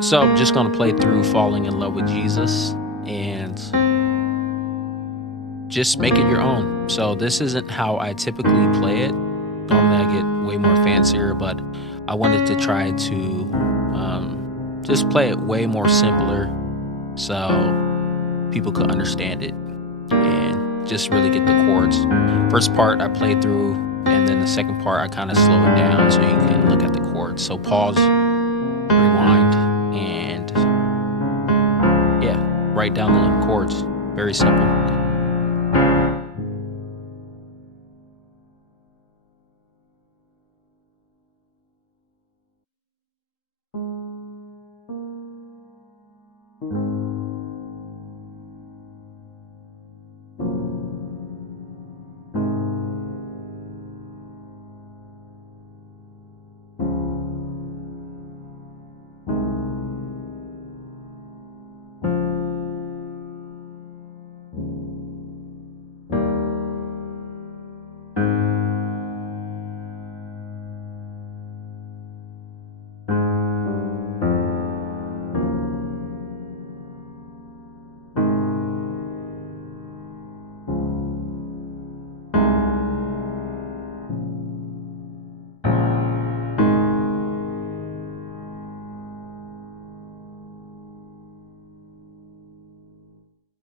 So I'm just gonna play through Falling in Love with Jesus and just make it your own. So this isn't how I typically play it. Normally I get way more fancier, but I wanted to try to just play it way more simpler so people could understand it and just really get the chords. First part I played through, and then the second part I kind of slow it down so you can look at the chords. So pause, rewind, and yeah, write down the chords. Very simple.